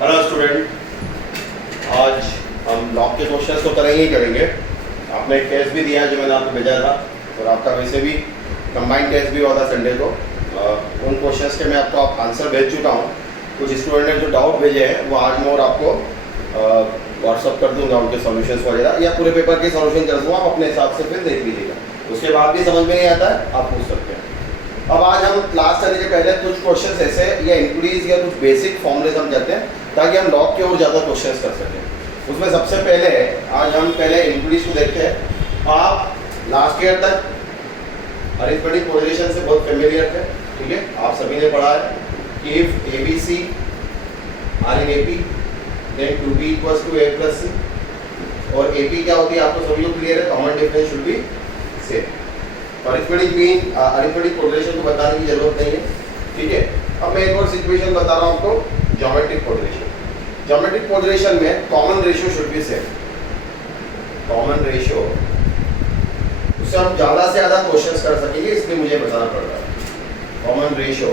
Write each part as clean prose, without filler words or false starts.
Hello student, आज हम log के क्वेश्चंस तो करेंगे ही करेंगे। आपने एक टेस्ट भी दिया है जो मैंने आपको भेजा था, और आपका वैसे भी कंबाइंड टेस्ट भी हुआ था संडे को। उन क्वेश्चंस के मैं आपको आंसर भेज चुका हूँ। कुछ स्टूडेंट ने जो डाउट भेजे हैं वो आज मैं और आपको व्हाट्सअप कर दूंगा, उनके सॉल्यूशंस वगैरह, या पूरे पेपर के सॉल्यूशन कर दूँगा। आप अपने हिसाब से फिर देख लीजिएगा, उसके बाद भी समझ में नहीं आता है आप पूछ सकते हैं। अब आज हम क्लास करने के पहले कुछ क्वेश्चंस ऐसे या इंक्रीज या कुछ बेसिक फॉर्मूले समझाते हैं ताकि हम लॉग के और ज़्यादा क्वेश्चंस कर सकें। उसमें सबसे पहले आज हम पहले इंक्रीज को देखते हैं। आप लास्ट ईयर तक अरिथमेटिक कोरिलेशन से बहुत फेमिलियर थे, ठीक है। आप सभी ने पढ़ा है कि if a b c are in A P then two b equals to a plus c, और ए पी क्या होती है आपको सभी को क्लियर है। Common difference should be same. Arithmetic correlation को बताने की जरूरत नहीं है, ठीक है। अब मैं एक और सिचुएशन बता रहा हूँ आपको, ज्योमेट्रिक कोरिलेशन। ज्योमेट्रिक कोरिलेशन में common ratio should be same. Common ratio, उससे हम ज़्यादा से ज़्यादा क्वेश्चंस कर सकेंगे, इसलिए मुझे बताना पड़ रहा है। कॉमन रेशियो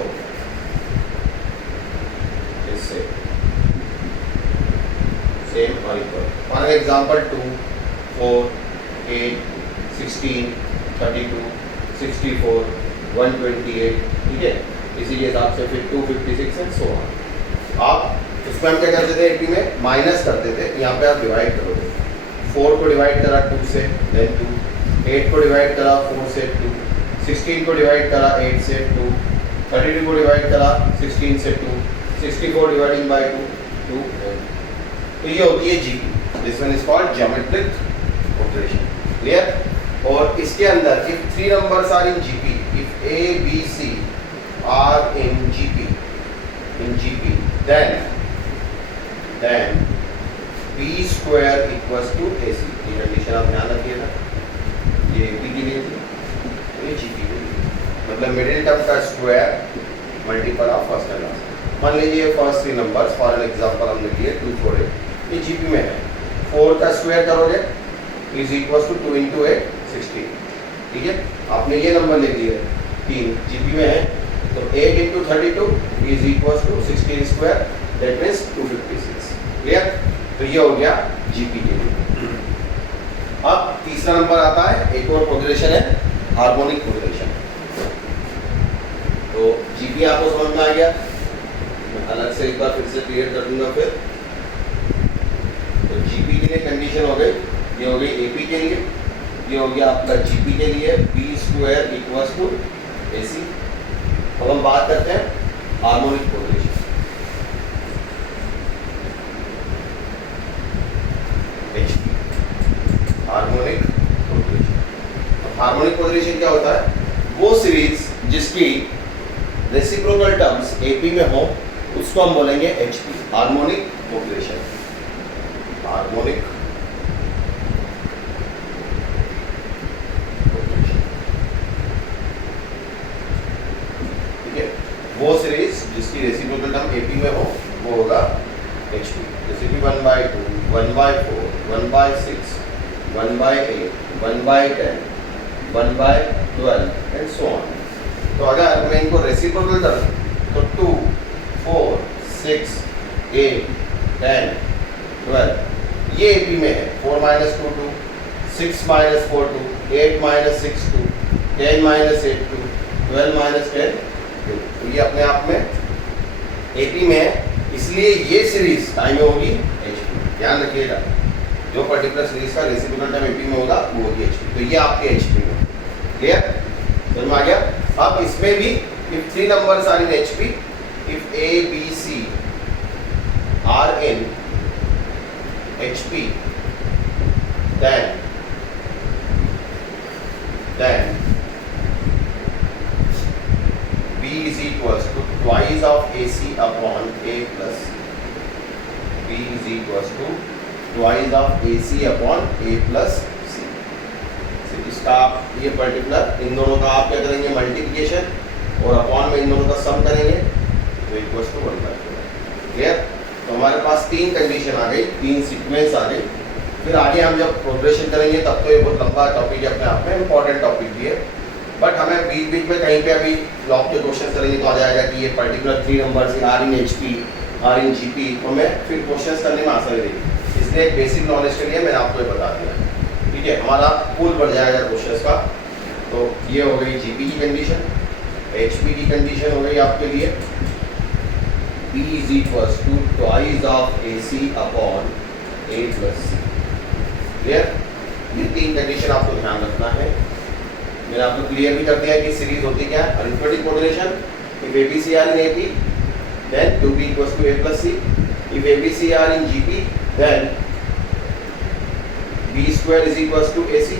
इससे सेम और इक्वल। फॉर एग्जाम्पल 2, 4, 8, 16, 32, 64, 128, ठीक है। इसी के हिसाब से फिर 256 एंड सो ऑन। आप उसमें हम क्या करते थे, एपी में माइनस करते थे, यहाँ पे आप डिवाइड करोगे। 4 को डिवाइड करा 2 से, देन 2, 8 को डिवाइड करा 4 से 2, 16 को डिवाइड करा 8 से 2, 32 को डिवाइड करा 16 से 2, 64 डिवाइडिंग बाय 2, 2। तो ये होती है GP. This one is called geometric correlation, clear. और इसके अंदर if 3 numbers are in GP, if A, B, C are in GP, then B square equals to AC। ये कंडीशन आप ध्यान रखिएगा, ये AB के लिए थी, ये GP के लिए, मतलब मिडिल टर्म का square multiple of first term. मान लीजिए फर्स्ट 3 numbers फॉर एग्जाम्पल हमने लिए 2, 4, 8, ये GP में है। 4 का स्क्वायर करोगे इज इक्वल्स टू 2 into 8, 16, ठीक है। आपने ये नंबर ले लिए 3 जीपी में है, तो 8 into 32 is equals to 16 square, that means 256, clear. तो ये हो गया जीपी के लिए। अब तीसरा नंबर आता है, एक और कोरिलेशन है, हार्मोनिक कोरिलेशन। तो जीपी आपको समझ में आ गया, मैं अलग से एक बार फिर से क्लियर कर दूंगा। फिर तो जीपी के लिए कंडीशन हो गई, ये हो गई एपी के लिए, ये हो गया आपका जीपी के लिए, B square equals to AC. अब हम बात करते हैं हार्मोनिक कोरिलेशन। हार्मोनिक कोरिलेशन, अब हार्मोनिक कोरिलेशन क्या होता है? वो सीरीज जिसकी रेसिप्रोकल टर्म्स एपी में हो उसको हम बोलेंगे एचपी, हार्मोनिक कोरिलेशन। हार्मोनिक वो सीरीज जिसकी रेसिप्रोकल टर्म एपी में हो वो होगा एचपी। जैसे कि 1/2, 1/4, 1/6, 1/8, 1/10, 1/12 एंड सो ऑन। तो अगर मैं इनको रेसिप्रोकल करूँ तो 2, 4, 6, 8, 10, 12 ये एपी में है। 4 - 2 2, 6 - 4 2, 8 - 6 2, 10 - 8 2, 12 - 10 2। तो ये अपने आप में एपी में है, इसलिए ये सीरीज टाइम में होगी एचपी। ध्यान रखिएगा, जो पर्टिकुलर सीरीज का रेसिप्रोकल टर्म एपी में होगा वो होगी एचपी। तो ये आपके एचपी में, क्लियर, समझ में आ गया। अब इसमें भी if 3 numbers are in HP, if A, B, C are in HP, then B is equals to twice of AC upon A plus C. B is equals to twice of AC upon A plus C. इसका आप ये particular इन दोनों का आप क्या करेंगे, multiplication, और upon में इन दोनों का सम करेंगे तो इक्वल्स टू 1/4, क्लियर। तो हमारे पास 3 कंडीशन आ गई, 3 सीक्वेंस आ गई। फिर आगे हम जब प्रोग्रेशन करेंगे तब तो ये बहुत लंबा टॉपिक है, अपने आप में इंपॉर्टेंट टॉपिक भी है, बट हमें बीच बीच में कहीं पे अभी लॉग के क्वेश्चन करेंगे तो आ जाएगा कि ये particular 3 numbers are in HP, are in GP, तो मैं फिर क्वेश्चंस करने में आसानी रहेगी। इसलिए एक बेसिक नॉलेज के लिए मैंने आपको ये बता दिया, ठीक है। हमारा पूल बढ़ जाएगा क्वेश्चंस का। तो ये हो गई जीपी की कंडीशन। एचपी की कंडीशन हो गई आपके लिए P is equals to twice of AC upon A plus C। Clear? ये तीन कंडीशन आपको ध्यान रखना है। मैंने आपको क्लियर भी कर दिया कि सीरीज होती क्या है, arithmetic coordination. If ABC are in AP then 2B equals to A plus C. If ABC are in GP then B square is equals to AC.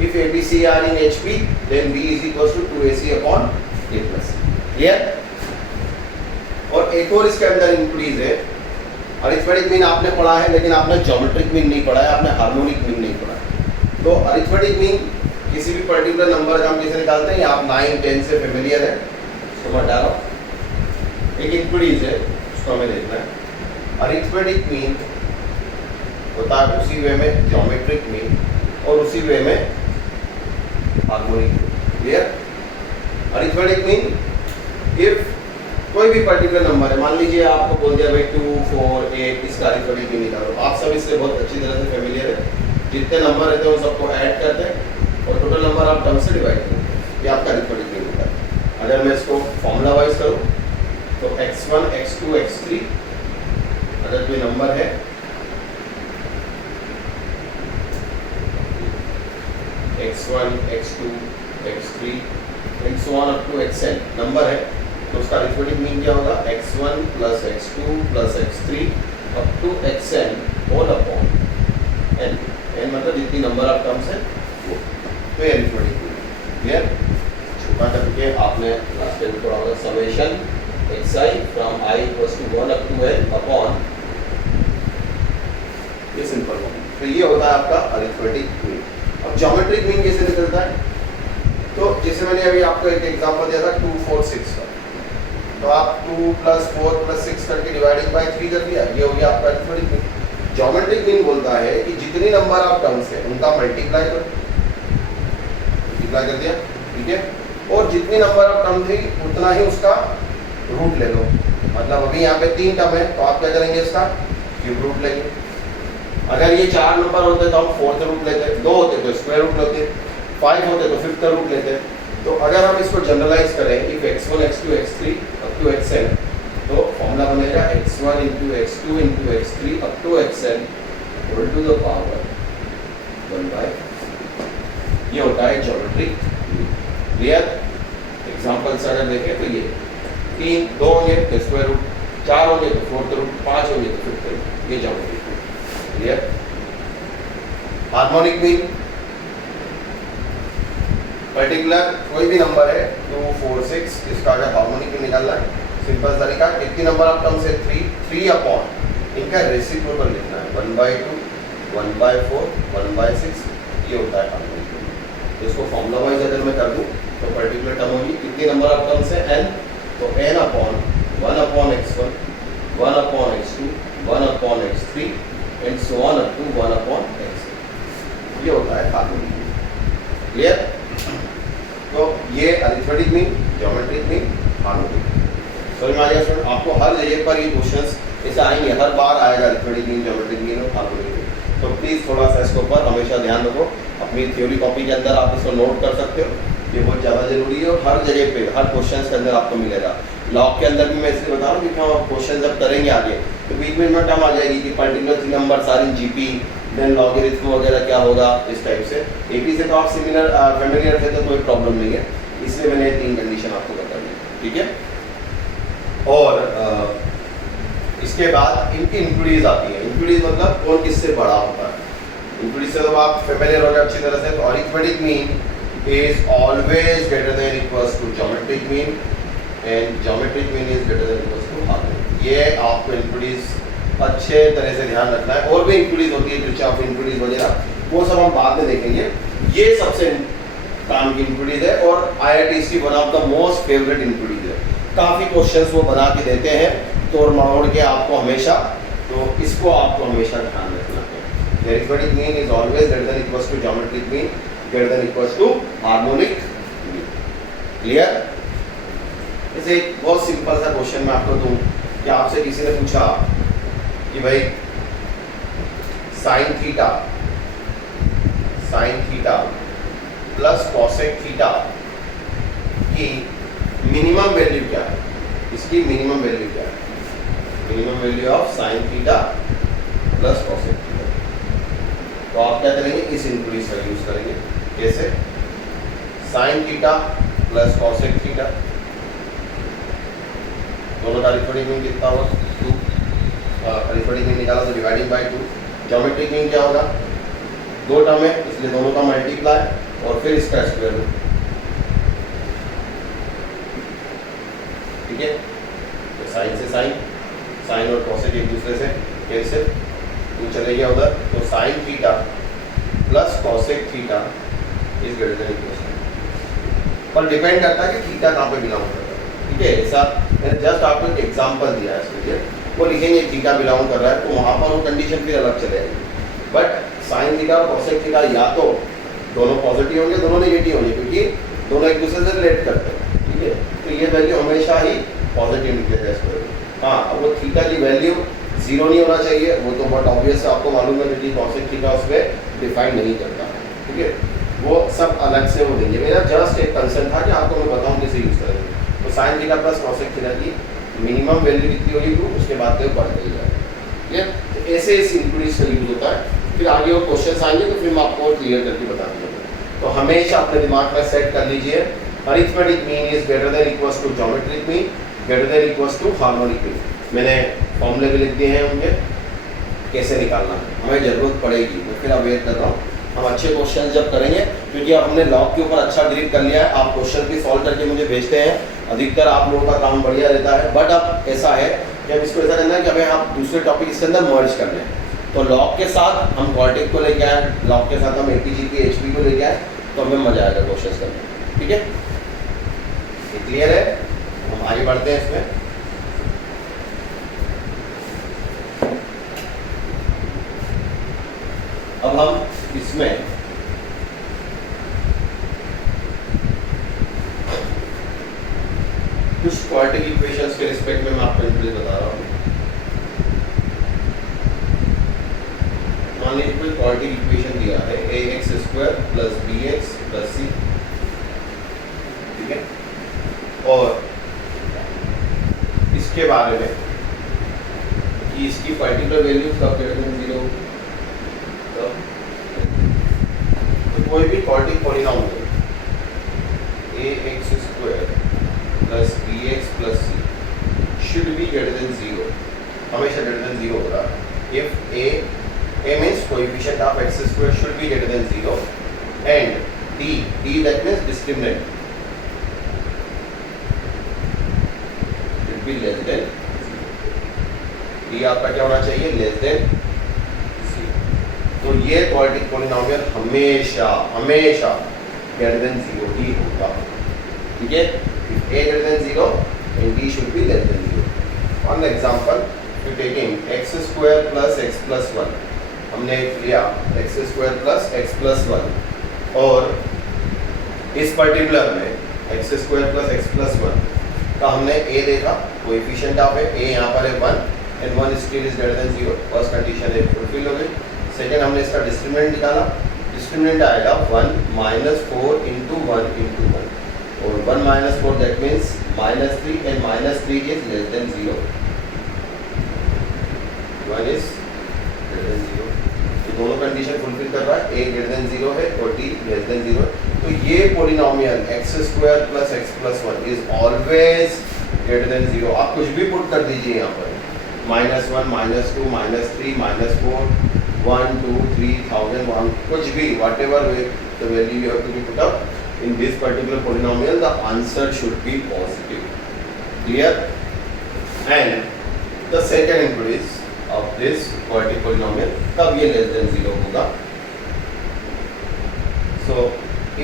If ABC are in HP then B is equals to 2AC upon A plus C. Clear? और एक और इसके अंदर increase है। Arithmetic mean आपने पढ़ा है, लेकिन आपने ज्योमेट्रिक मीन नहीं पढ़ा है, आपने हार्मोनिक मीन नहीं पढ़ा है। तो अरिथमेटिक मीन किसी भी पर्टिकुलर नंबर का हम कैसे निकालते हैं, आप 9, 10 से फेमिलियर है, उसको मत डालो। एक इंक्रीज है, उसको हमें देखना है। अरिथमेटिक मीन होता है उसी वे में ज्योमेट्रिक मीन और उसी वे में harmonic. Clear? Arithmetic mean if कोई भी पर्टिकुलर नंबर है, मान लीजिए आपको बोल दिया भाई 2, 4, 8, इसका अरिथमेटिक मीन निकालो। आप सब इससे बहुत अच्छी तरह से फेमिलियर है। जितने नंबर रहते हैं उन सबको ऐड करते हैं और टोटल नंबर आप टर्म से डिवाइड करते हैं। ये आपका अरिथमेटिक मीन होता है। अगर मैं इसको फॉर्मूला वाइज करूँ तो x1, x2, x3 अगर कोई नंबर है, x1, x2, x3 and so on up to xn number है, तो उसका अरिथमेटिक मीन क्या होगा, x1 plus x2 plus x3 up to xn whole upon n। n मतलब जितनी नंबर ऑफ टर्म्स है वो, तो ये अरिथमेटिक मीन। क्लियर? छोटा करके आपने लास्ट टाइम पढ़ा होगा summation xi from I equals to 1 up to n upon, ये सिंपल हो। तो ये होता है आपका अरिथमेटिक मीन। अब ज्योमेट्रिक मीन कैसे निकलता है, तो जैसे मैंने अभी आपको एक एग्जांपल दिया था 2, 4, 6 का, तो आप 2 प्लस 4 प्लस 6 करके डिवाइडिंग बाय 3 कर दिया, ये हो गया आपका अरिथमेटिक मीन। ज्योमेट्रिक मीन बोलता है कि जितनी नंबर ऑफ टर्म्स है उनका मल्टीप्लाई कर दिया, ठीक है, और जितनी नंबर ऑफ टर्म थी उतना ही उसका रूट ले लो। मतलब अभी यहाँ पे 3 टर्म है, तो आप क्या करेंगे, इसका क्यूब रूट लेंगे। अगर ये 4 नंबर होते तो हम 4th रूट लेते, 2 होते तो स्क्वायर रूट लेते, 5 होते तो 5th रूट लेते। तो अगर हम इसको जनरलाइज करें, if x1, x2, x3 up to xn, तो फॉर्मूला बनेगा x1 into x2 into x3 up to xn whole to the power 1/। ये होता है ज्योमेट्रिक। क्लियर? एग्जांपल्स अगर देखें तो ये 3, 2 होंगे तो स्क्वायर रूट, 4 होंगे तो 4th रूट, 5 होंगे तो 5th रूट, ये geometric. Clear? Harmonic mean particular कोई भी नंबर है 2, 4, 6, इसका अगर हार्मोनिक मीन निकालना है, सिंपल तरीका, कितनी नंबर ऑफ टर्म्स है 3 अपॉन इनका रेसिप्रोकल लिखना है 1/2, 1/4, 1/6, ये होता है हार्मोनिक मीन। तो इसको फॉर्मूला वाइज अगर मैं कर दूं तो पर्टिकुलर टर्म होगी, कितनी नंबर ऑफ टर्म्स है n, तो n upon 1 upon x1, 1 upon x2, 1 upon x3 and so on up to 1 upon x। ये होता है हार्मोनिक मीन। क्लियर? तो ये arithmetic mean, geometric mean, harmonic mean. समझ में आ गया सर? आपको हर जगह पर ये क्वेश्चंस ऐसे आएंगे, हर बार आएगा अरिथमेटिक मीन, ज्योमेट्रिक मीन और हार्मोनिक मीन। तो प्लीज़ थोड़ा सा इसके ऊपर हमेशा ध्यान रखो। अपनी थ्योरी कॉपी के अंदर आप इसको नोट कर सकते हो, ये बहुत ज़्यादा जरूरी है और हर जगह पे हर क्वेश्चन के अंदर आपको मिलेगा। लॉग के अंदर भी मैं इसलिए बता रहा हूँ क्योंकि हम क्वेश्चन जब करेंगे आगे तो बीच में टर्म आ जाएगी कि पर्टिकुलर नंबर सारे जीपी देन लॉगरिथम वगैरह क्या होगा, इस टाइप से। एपी से तो आप सिमिलर फेमिलियर थे तो कोई प्रॉब्लम नहीं है, इसलिए मैंने 3 कंडीशन आपको बता दी, ठीक है। और इसके बाद इनकी इंक्रीज आती है। इंक्रीज मतलब कौन किससे बड़ा होता है। इंक्रीज से तो आप फेमिलियर हो गए अच्छी तरह से। तो arithmetic mean is always greater than equals to geometric mean and geometric mean is greater than equals to harmonic। ये आपको इंक्रीज अच्छे तरह से ध्यान रखना है। और भी इंक्रीज होती है, किरचॉफ इंक्रीज वगैरह, वो सब हम बाद में देखेंगे। ये सबसे काम की इंक्रीज है और IITC one of the most favourite increase है। काफ़ी क्वेश्चंस वो बना के देते हैं तोड़ मरोड़ के आपको हमेशा, तो इसको आपको हमेशा ध्यान रखना है। Arithmetic mean is always greater than equals to geometric mean greater than equals to harmonic mean। Clear? जैसे एक बहुत सिंपल सा क्वेश्चन मैं आपको दूं कि आपसे किसी ने पूछा कि भाई sine theta plus cosec theta की मिनिमम वैल्यू क्या है, इसकी मिनिमम वैल्यू क्या है, minimum value of sine theta plus cosec theta. तो आप क्या करेंगे, इस इंक्रीज का यूज करेंगे। कैसे, sine theta plus cosec theta, दोनों का अरिथमेटिक मीन कितना होगा 2, अरिथमेटिक मीन निकाला तो डिवाइडिंग बाय 2। ज्योमेट्रिक मीन क्या होगा, 2 टर्म है इसलिए दोनों का मल्टीप्लाई और फिर इसका स्क्वायर रूट। ठीक है, तो साइन से साइन और कॉसेक एक दूसरे से कैंसिल, 2 चले गया उधर, तो sine theta plus cosec theta is greater than equal. पर डिपेंड करता है कि थीटा कहाँ पे बिलोंग करता है। ठीक है, ऐसा मैंने जस्ट आपको एक एग्जांपल दिया है इसके लिए, वो लिखेंगे थीटा बिलोंग कर रहा है तो वहाँ पर वो कंडीशन फिर अलग चलेगी। बट साइन थीटा और कॉसेक थीटा या तो दोनों पॉजिटिव होंगे दोनों नेगेटिव होंगे, क्योंकि दोनों एक दूसरे से रिलेट करते हैं। ठीक है, तो ये वैल्यू हमेशा ही पॉजिटिव निकलेगा इसको। हाँ, अब वो थीटा की वैल्यू 0 नहीं होना चाहिए, वो तो बहुत ऑब्वियस है, आपको मालूम है कि कॉसेक थीटा उसमें डिफाइन नहीं करता। ठीक है, वो सब अलग से वो देंगे। मेरा जस्ट एक कंसर्न था कि आपको मैं बताऊं कैसे यूज करेंगे। तो sine theta plus cosec theta की मिनिमम वैल्यू कितनी होगी 2, उसके बाद तो बढ़ गई जाएगी। ठीक है, तो ऐसे इस इंक्रीज का यूज होता है। फिर आगे वो क्वेश्चन आएंगे तो फिर मैं आपको क्लियर करके बता दूंगा। तो हमेशा अपने दिमाग में सेट कर लीजिए, arithmetic mean is greater than equals to geometric mean greater than equals to harmonic mean. मैंने फॉर्मूले भी लिख दिए हैं उनके, कैसे निकालना हमें ज़रूरत पड़ेगी, मैं फिर अवेयर कर रहा हूँ। हम अच्छे क्वेश्चन जब करेंगे, क्योंकि अब हमने लॉग के ऊपर अच्छा ग्रिप कर लिया है, आप क्वेश्चन भी सॉल्व करके मुझे भेजते हैं, अधिकतर आप लोगों का काम बढ़िया रहता है। बट अब ऐसा है कि अब इसको ऐसा करना है कि हमें आप दूसरे टॉपिक इसके अंदर मर्ज कर लें। तो लॉग के साथ हम क्वाड्रेटिक को लेके आए, लॉग के साथ हम एपीजीपी एचपी को लेके आए, तो हमें मजा आएगा क्वेश्चन करने। ठीक है, क्लियर है, हम आगे बढ़ते हैं इसमें। अब हम इसमें कुछ क्वाड्रेटिक इक्वेशंस के रिस्पेक्ट में मैं आपको इंक्रीज बता रहा हूँ। मान लीजिए कोई क्वाड्रेटिक इक्वेशन दिया है ax square plus bx plus c। ठीक है, और इसके बारे में कि इसकी पर्टिकुलर वैल्यू कब ग्रेटर देन 0, तो कोई भी quadratic polynomial ax square plus bx plus c should be greater than 0, हमेशा ग्रेटर देन 0 होगा। If a means coefficient of x square should be greater than 0 and d that means discriminant should be less than d, आपका क्या होना चाहिए, less than c। तो ये quadratic polynomial हमेशा greater than 0 ही होगा। ठीक है, a greater than 0 and d should be less than 0। On the example, we taking x square plus x plus 1, हमने लिया x square plus x plus 1, और इस पर्टिकुलर में x square plus x plus 1 का हमने a देखा, coefficient of है a यहाँ पर है 1 and 1 still is greater than 0, first condition है फुलफिल हो गई। सेकंड हमने इसका डिस्क्रिमिनेंट निकाला, डिस्क्रिमिनेंट आएगा 1 माइनस 4 इंटू 1 इंटू 1, और 1 minus 4 that means minus 3 and minus 3 is less than 0, 1 is greater than 0। दोनों कंडीशन फुलफिल कर रहा है, a ग्रेटर देन 0 है और d लेस देन 0। तो ये polynomial x square plus x plus 1 is always greater than 0। आप कुछ भी पुट कर दीजिए यहाँ पर, -1 -2 -3 -4 1 2 3 1000 कुछ भी, whatever the value you have to be put up in this particular polynomial, the answer should be positive. Clear? And the second increase of this quadratic polynomial, तब ये less than 0 होगा। So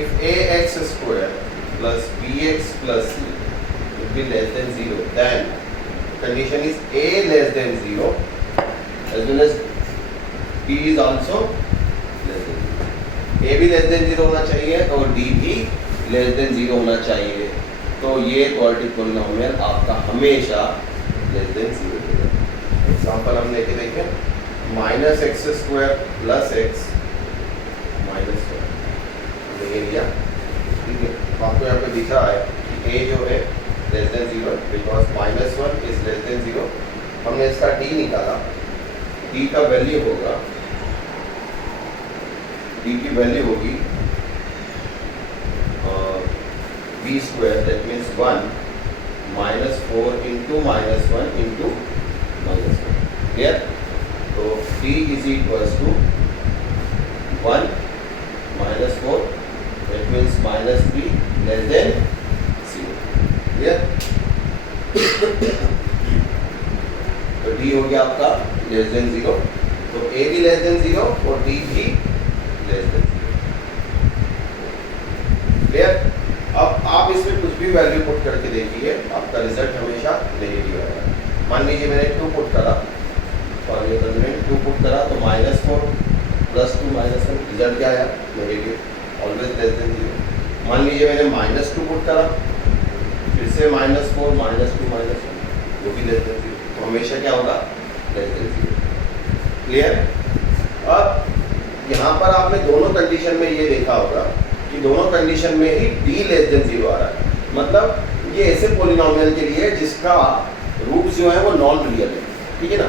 if ax square plus bx plus c will be less than 0, then condition is a less than 0 as well as b is also less than 0। a भी less than 0 होना चाहिए और d भी less than 0 होना चाहिए। तो ये quadratic polynomial आपका हमेशा लेस देन 0 देगा। एग्जाम्पल हम लेके देखें, minus x square plus x minus one ये लिया, ठीक है। तो आपको यहाँ पे दिख रहा है कि ए जो है less than 0 because minus one is less than 0। हमने इसका डी निकाला, डी का वैल्यू होगा, डी की वैल्यू होगी b square, that means 1 minus 4 into minus 1 into minus 1, clear. तो D is equals to 1 minus 4 that means minus 3 less than 0, clear. तो D हो गया आपका लेस देन 0, तो ए भी लेस देन 0 और डी भी लेस देन 0, क्लियर। अब आप इसमें कुछ भी वैल्यू पुट करके देखिए, आपका रिजल्ट हमेशा नेगेटिव आएगा। मान लीजिए मैंने 2 पुट करा, और ये 2 पुट करा तो माइनस 4 प्लस 2 माइनस 1, रिजल्ट क्या आया? Negative, always less than 0। मान लीजिए मैंने माइनस 2 पुट करा, फिर से माइनस 4 माइनस 2 माइनस 1, वो भी लेस देन 0, तो हमेशा क्या होगा? Less than 0, clear. अब यहाँ पर आपने दोनों कंडीशन में ये देखा होगा कि दोनों कंडीशन में ही d लेस देन 0 आ रहा है, मतलब ये ऐसे पॉलिनोमियल के लिए जिसका रूट्स जो है वो नॉन रियल है, ठीक है ना।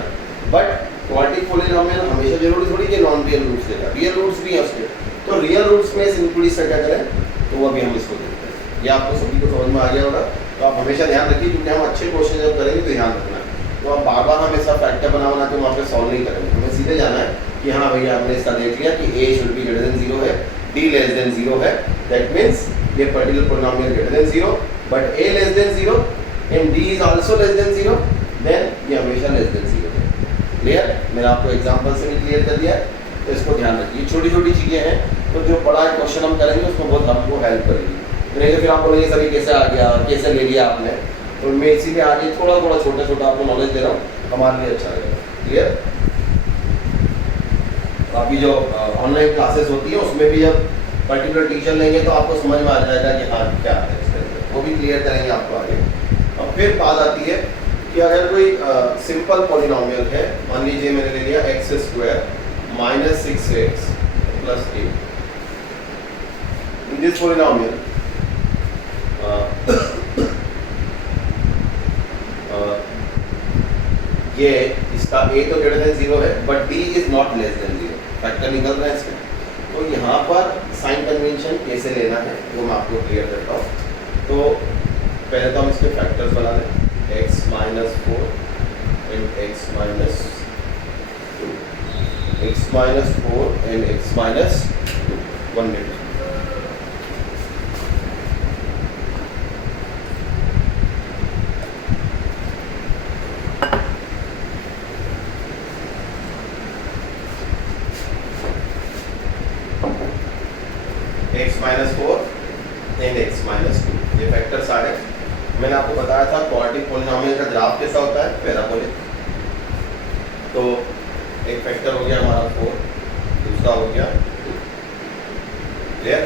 बट क्वाड्रेटिक पॉलिनोमियल हमेशा जरूरी थोड़ी कि नॉन रियल रूट्स देगा, रियल रूट्स भी है उसके। तो रियल रूट्स में सिंपली से क्या करें, तो अभी हम इसको देखते हैं। ये आपको सभी को समझ में आ गया होगा, तो आप हमेशा ध्यान रखिए, क्योंकि हम अच्छे क्वेश्चन जब करेंगे तो ध्यान रखना है। तो आप बार बार हमेशा फैक्टर बना के वहाँ पे सॉल्व नहीं करेंगे, हमें सीधे जाना है कि हाँ भैया हमने इसका देख लिया कि a should be greater than 0 है, d लेस देन 0 है, दैट मीन्स ये particular polynomial greater than 0, but a less than 0 and d is also less than 0, then ये हमेशा लेस देन 0 है, क्लियर। मैंने आपको एग्जांपल से भी क्लियर कर दिया है, तो इसको ध्यान रखिए। छोटी छोटी चीज़ें हैं, तो जो बड़ा क्वेश्चन हम करेंगे उसको बहुत हमको हेल्प करेगी। नहीं तो फिर आप बोलेंगे सभी कैसे आ गया, कैसे ले लिया आपने, तो मैं इसीलिए आगे थोड़ा थोड़ा छोटा छोटा आपको नॉलेज दे रहा हूँ, हमारे लिए अच्छा रहेगा, क्लियर। बाकी जो ऑनलाइन क्लासेस होती है उसमें भी जब पर्टिकुलर टीचर लेंगे तो आपको समझ में आ जाएगा कि हाँ क्या है इसके अंदर, वो भी क्लियर करेंगे आपको आगे। अब फिर बात आती है कि अगर कोई सिंपल पॉलिनोमियल है, मान लीजिए मैंने ले लिया x square minus 6x plus 8, in this polynomial ये इसका a तो ग्रेटर देन 0 है, but d is not less than 0, factor निकल रहा है इसका। तो यहाँ पर साइन कन्वेंशन कैसे लेना है वो मैं आपको क्लियर करता हूँ। तो पहले तो हम इसके फैक्टर्स बना लें, x minus 4 and x minus 2, x minus 4 and x minus 2, 1 minute. x minus 4 and x minus 2, ये फैक्टर्स आ गए। मैंने आपको बताया था क्वाड्रेटिक पॉलिनोमियल का ग्राफ कैसा होता है, पैराबोलिक। तो एक फैक्टर हो गया हमारा 4, दूसरा हो गया 2, क्लियर।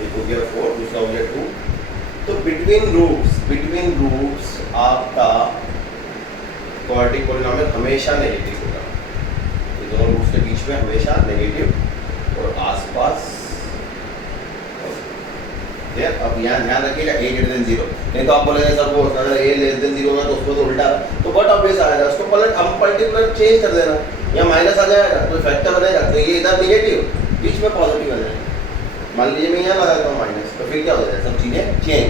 एक हो गया 4, दूसरा हो गया 2। तो बिटवीन रूट्स आपका क्वाड्रेटिक पॉलिनोमियल हमेशा नेगेटिव होगा, ये दोनों रूट्स के बीच में हमेशा नेगेटिव और आसपास। अब यहाँ ध्यान रखिएगा a ग्रेटर देन 0, नहीं तो आप बोलेंगे सर वो अगर a लेस देन 0 होगा तो उसको तो उल्टा, तो बट ऑब्वियस आएगा, उसको पलट हम पर्टिकुलर चेंज कर देना, या माइनस आ जाएगा तो फैक्टर बनेगा, तो ये इधर नेगेटिव बीच में पॉजिटिव आ जाएगा। मान लीजिए मैं यहाँ लगाता हूँ माइनस, तो फिर क्या हो जाएगा, सब चीज़ें चेंज।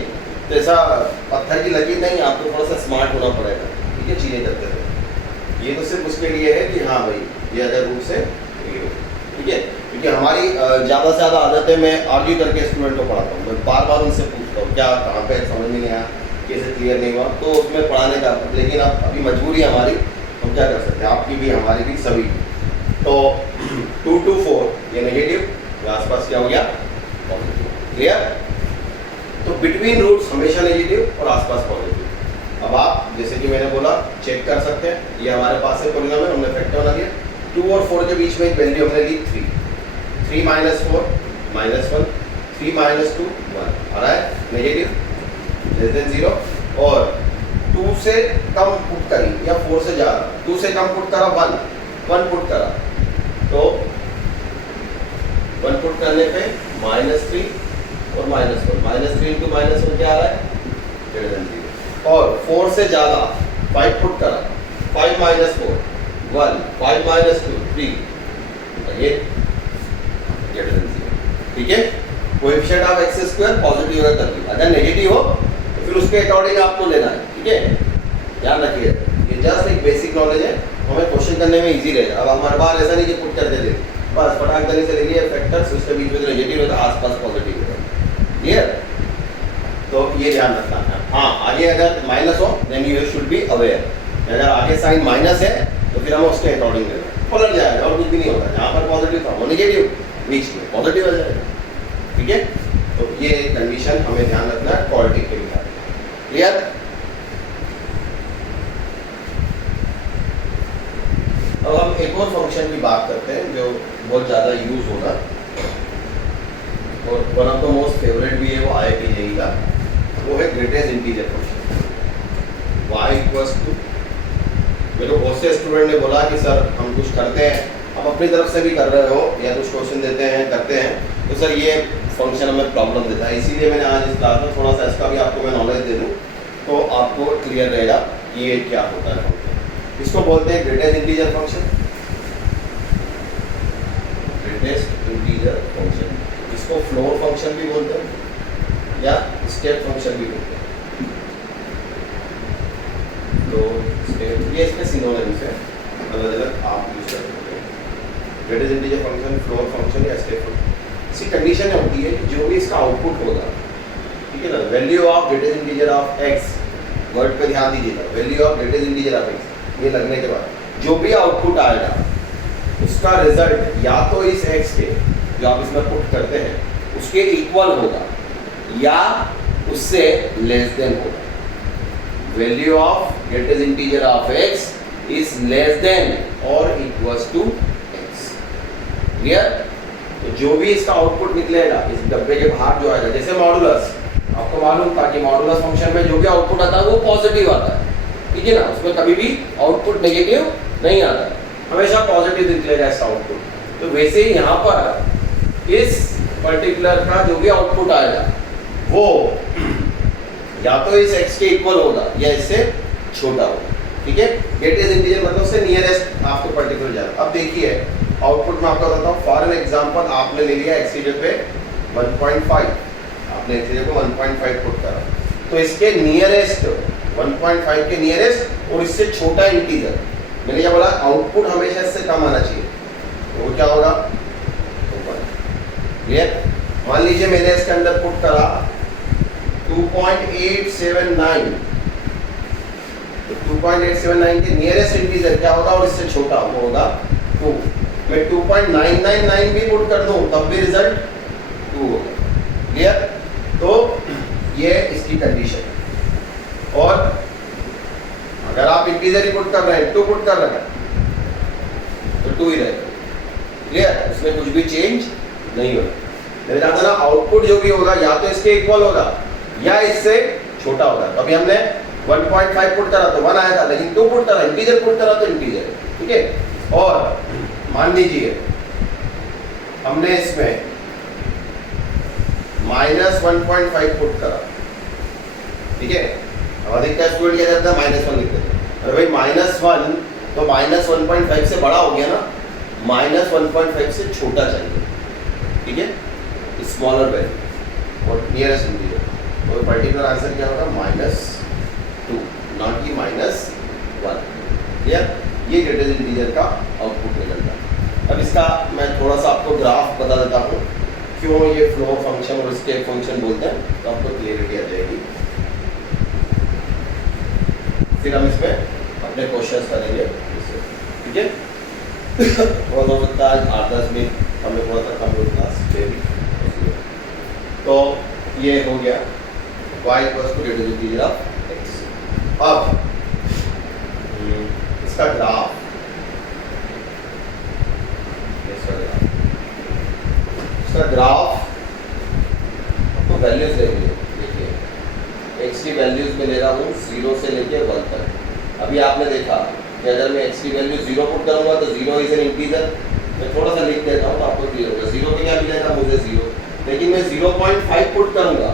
तो ऐसा पत्थर की लकीर नहीं, आपको थोड़ा सा स्मार्ट होना पड़ेगा, ठीक है, चीज़ें करते रहे। ये तो सिर्फ उसके लिए है कि हाँ भाई ये अगर रूट से ठीक है, क्योंकि हमारी ज़्यादा से ज़्यादा आदत है, मैं आर्ग्यू करके स्टूडेंट को पढ़ाता हूँ, मैं बार बार उनसे पूछता हूँ क्या कहाँ पे समझ में नहीं आया, कैसे क्लियर नहीं हुआ, तो उसमें पढ़ाने का। लेकिन अब अभी मजबूरी हमारी, हम क्या कर सकते हैं, आपकी भी हमारी भी सभी। तो 2 to 4 ये नेगेटिव, आसपास क्या हो गया पॉजिटिव, क्लियर। तो बिटवीन रूट्स हमेशा नेगेटिव और आसपास पॉजिटिव। अब आप जैसे कि मैंने बोला चेक कर सकते हैं, ये हमारे पास है पॉलिनोमियल, हमने फैक्टर बना दिया। 2 और 4 के बीच में एक वैल्यू हमने ली 3, 3 माइनस 4 माइनस 1, 3 माइनस 2 1 आ रहा है नेगेटिव लेस देन 0, और 2 से कम पुट करी या 4 से ज़्यादा, 2 से कम पुट करा 1 पुट करा, तो 1 पुट करने पे -3 और -1, -3 इंटू -1 क्या आ रहा है, -0। और 4 से ज़्यादा 5 पुट करा, 5 - 4 1, 5 - 2 3, अगेन -0। ठीक है, coefficient of x square positive है कर दी, अगर नेगेटिव हो तो फिर उसके अकॉर्डिंग आपको लेना है। ठीक है, ध्यान रखिए, ये जस्ट एक बेसिक नॉलेज है, हमें क्वेश्चन करने में इजी रहेगा। अब हमारे बार ऐसा नहीं कि पुट करते थे, बस फटाक करने से लेंगे फैक्टर्स, उसके बीच में जो नेगेटिव होगा आसपास पॉजिटिव होगा। क्लियर, तो ये ध्यान रखना है। हाँ, आगे अगर माइनस हो then you should be aware, अगर आगे साइन माइनस है तो फिर हमें उसके अकॉर्डिंग लेना, पलट जाएगा और कुछ भी नहीं होगा। जहाँ पर पॉजिटिव था वो नेगेटिव, बीच में पॉजिटिव आ जाएगा। ठीक है, तो ये कंडीशन हमें ध्यान रखना है क्वालिटी के लिए। क्लियर, अब हम एक और फंक्शन की बात करते हैं जो बहुत ज़्यादा यूज होगा और one of the most favourite भी है, वो IIT JEE का, वो है greatest integer function y equals to. मेरे को बहुत से स्टूडेंट ने बोला कि सर हम कुछ करते हैं, हम अपनी तरफ से भी कर रहे हो या कुछ क्वेश्चन देते हैं करते हैं, तो सर ये फंक्शन हमें प्रॉब्लम देता है। इसीलिए मैंने आज इस क्लास में थोड़ा सा इसका भी आपको मैं नॉलेज दे दूँ तो आपको क्लियर रहेगा कि ये क्या होता है फंक्शन। इसको बोलते हैं greatest integer function, greatest integer function. इसको फ्लोर फंक्शन भी बोलते हैं या स्टेप फंक्शन भी बोलते हैं। तो स्टेप ये इसमें सिनोनिम्स है, अलग अलग आप यूज कर सकते हैं। Greatest integer function, floor function या स्टेप फंक्शन। इसकी कंडीशन होती है कि जो भी इसका आउटपुट होगा, ठीक है ना, value of greatest integer of x, word पे ध्यान दीजिएगा, value of greatest integer of x, ये लगने के बाद जो भी आउटपुट आएगा उसका रिजल्ट या तो इस एक्स के जो आप इसमें पुट करते हैं उसके इक्वल होगा या उससे लेस देन होगा। Value of greatest integer of x is less than और इक्वल्स टू एक्स। क्लियर, तो जो भी इसका आउटपुट निकलेगा इस डब्बे के बाहर जो आएगा, जैसे मॉडुलस, आपको मालूम था कि मॉडुलस फंक्शन में जो भी आउटपुट आता है वो पॉजिटिव आता है। ठीक है ना, उसमें कभी भी आउटपुट नेगेटिव नहीं आता, हमेशा पॉजिटिव निकलेगा इसका आउटपुट। तो वैसे ही यहाँ पर इस पर्टिकुलर का जो भी आउटपुट आएगा वो या तो इस x के इक्वल होगा या इससे छोटा होगा। ठीक है, ग्रेटेस्ट इंटीजर मतलब से नियरेस्ट आपको पर्टिकुलर जाएगा। अब देखिए आउटपुट में आपको बताता हूँ, फॉर एन एग्जांपल आपने ले लिया x की जगह पे 1.5, आपने x की जगह 1.5 पुट करा, तो इसके नियरेस्ट 1.5 के नियरेस्ट और इससे छोटा इंटीजर, मैंने क्या बोला, आउटपुट हमेशा इससे कम आना चाहिए, तो वो क्या होगा, क्लियर। मान लीजिए मैंने इसके अंदर पुट करा 2.879, तो 2.879 के नियरेस्ट इंटीजर क्या होगा और इससे छोटा वो होगा 2। मैं 2.999 भी पुट कर दूं तब भी रिजल्ट 2 होगा। क्लियर, तो ये इसकी कंडीशन है। और अगर आप इंटीजर ही पुट कर रहे हैं, 2 पुट कर रहे हैं तो 2 ही रहेगा। क्लियर, उसमें कुछ भी चेंज नहीं होगा। मैंने कहा था ना, आउटपुट जो भी होगा या तो इसके इक्वल होगा या इससे छोटा होगा। तो अभी हमने 1.5 पुट करा तो 1 आया था, लेकिन 2 पुट करा, इंटीजर पुट करा तो इंटीजर। ठीक है, और मान लीजिए हमने इसमें -1.5 पुट करा। ठीक है, अधिकतर स्टूडेंट क्या करता है -1 लिख देते हैं। अरे भाई -1 तो -1.5 से बड़ा हो गया ना, -1.5 से छोटा चाहिए। ठीक है, स्मॉलर वैल्यू और नियरेस्ट इंटीजर, तो पर्टिकुलर आंसर क्या होगा, -2, नॉट कि -1। क्लियर, ये ग्रेटेस्ट इंटीजर का आउटपुट निकलता है। अब इसका मैं थोड़ा सा आपको ग्राफ बता देता हूँ क्यों ये फ्लो फंक्शन और स्टेप फंक्शन बोलते हैं, तो आपको क्लियरिटी आ जाएगी। फिर हम इसमें अपने क्वेश्चंस करेंगे। ठीक है, थोड़ा हो सकता है 8-10 मिनट हमें थोड़ा सा कम क्लास पे भी। तो ये हो गया y equals to greatest integer of x। अब इसका ग्राफ, इसका ग्राफ आपको वैल्यूज देंगे। देखिए x x की वैल्यूज में ले रहा हूँ 0 से लेके 1 तक। अभी आपने देखा कि अगर मैं x की वैल्यू 0 पुट करूँगा तो 0 इज एन इंटीजर। मैं थोड़ा सा लिख देता हूँ तो आपको क्लियर होगा। 0 पे क्या मिलेगा मुझे 0, लेकिन मैं 0.5 पुट करूँगा,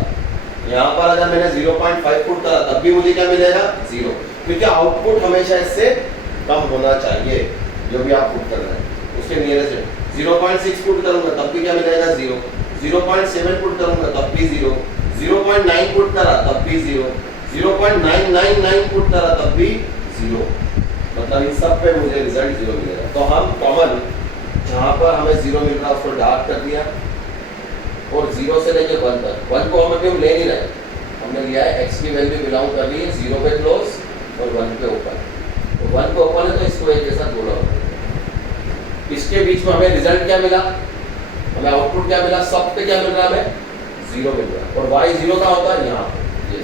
यहाँ पर अगर मैंने 0.5 पुट करा तब भी मुझे क्या मिलेगा 0, क्योंकि आउटपुट हमेशा इससे कम होना चाहिए जो भी आप पुट कर रहे हैं उसके नियरेस्ट। 0.6 पुट करूँगा तब भी क्या मिलेगा 0, 0.7 पुट करूँगा तब भी 0, 0.9 पुट करा तब भी 0, 0.999 पुट करा तब भी 0, मतलब इन सब पे मुझे रिजल्ट 0 मिलेगा। तो हम कॉमन जहाँ पर हमें 0 मिल रहा है उसको डार्क कर दिया, और 0 से लेके 1 तक, 1 को हम अभी ले नहीं रहे, हमने लिया है x की वैल्यू बिलोंग कर रही है 0 पे क्लोज और 1 पे ओपन। तो 1 पे ओपन है तो इसको एक के साथ जोड़ा होगा। इसके बीच में हमें रिजल्ट क्या मिला, हमें आउटपुट क्या मिला, सब पे क्या मिल रहा है हमें 0 मिल रहा है, और y 0 का होता है यहाँ पे, ये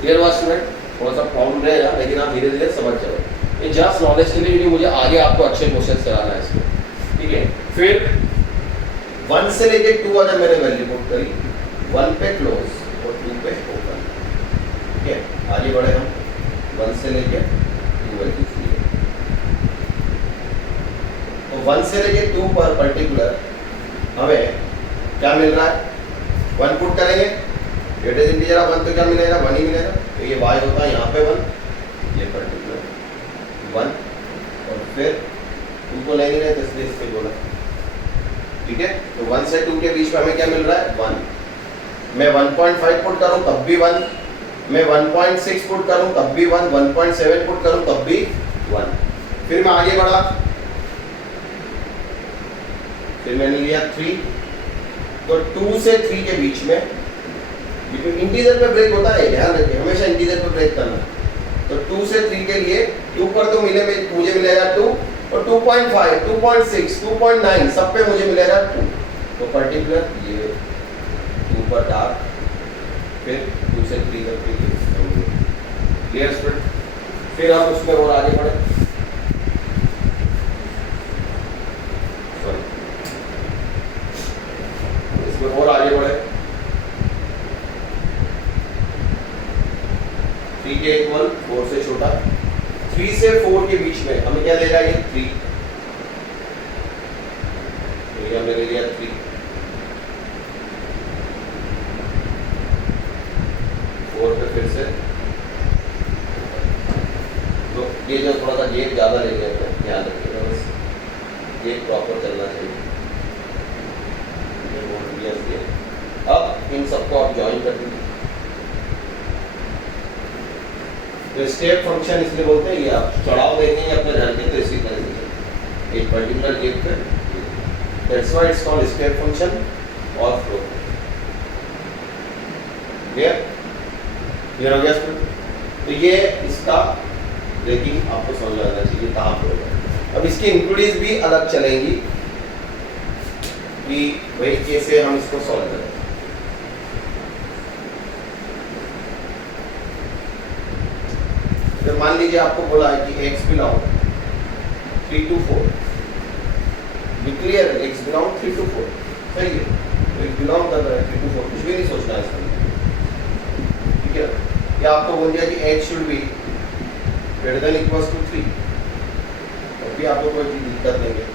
क्लियर हुआ स्टूडेंट? थोड़ा सा प्रॉब्लम रहेगा लेकिन आप धीरे धीरे समझ जाओ। ये जस्ट नॉलेज के लिए मुझे आगे आपको अच्छे क्वेश्चन कराना है इसको, ठीक है। फिर 1 से लेके 2 अगर मैंने वैल्यू पुट करी, 1 पे क्लोज और 2 पे ओपन, ठीक है। आगे बढ़े हम, 1 से लेके 2 वैल्यूज लिए, तो 1 से लेके 2 पर पर्टिकुलर हमें क्या मिल रहा है, 1 पुट करेंगे, ग्रेटेस्ट इंटीजर ऑफ 1 तो क्या मिलेगा 1 ही मिलेगा, तो ये y होता है यहाँ पे 1, ये पर्टिकुलर 1, और फिर 2 को नहीं रहे तो इसलिए इस पे बोला, ठीक है। तो 1 से 2 के बीच में हमें क्या मिल रहा है 1, मैं 1.5 पुट करूं तब भी 1, मैं 1.6 पुट करूं तब भी 1, 1.7 पुट करूं तब भी 1। फिर मैं आगे बढ़ा, फिर मैंने लिया 3, तो 2 से 3 के बीच में इंटीजर पे ब्रेक होता है, ध्यान रखिए हमेशा इंटीजर पे ब्रेक करना। तो 2 से 3 के लिए 2 पर तो मुझे मिलेगा 2, और 2.5, 2.6, 2.9 सब पे मुझे मिलेगा 2, तो पर्टिकुलर ये 2 पर डार्क, फिर 2 से 3 तक क्लियर स्टूडेंट। फिर हम उसमें और आगे बढ़े, इसमें और आगे बढ़े, 3 के इक्वल 4 से छोटा, 3 से 4 के बीच में हमें क्या लेगा ये 3, तो ये हमने ले लिया 3, 4 पे फिर से, तो ये जो थोड़ा सा गेप ज़्यादा ले लिया है ध्यान रखिएगा, बस गेप प्रॉपर चलना चाहिए। अब इन सबको आप ज्वाइन कर दीजिए, तो स्टेप फंक्शन इसलिए बोलते हैं, ये आप चढ़ाव देखेंगे अपने घर के तो इसी तरह से एक पर्टिकुलर गेप पे, that's why it's called step function और फ्लो। क्लियर हो गया स्टूडेंट? तो ये इसका ब्रेकिंग आपको समझ में आना चाहिए कहाँ पर होगा। अब इसकी इंक्लूडीज भी अलग चलेंगी कि भाई कैसे हम इसको सॉल्व करें। तो मान लीजिए आपको बोला है कि x belong 3 to 4, be clear, x belong 3 to 4, सही है, तो x बिलोंग कर रहा है 3 to 4, कुछ भी नहीं सोचना है इसमें, ठीक है। या आपको बोल दिया कि x should be greater than equals to 3, तो भी आपको कोई चीज दिक्कत नहीं है,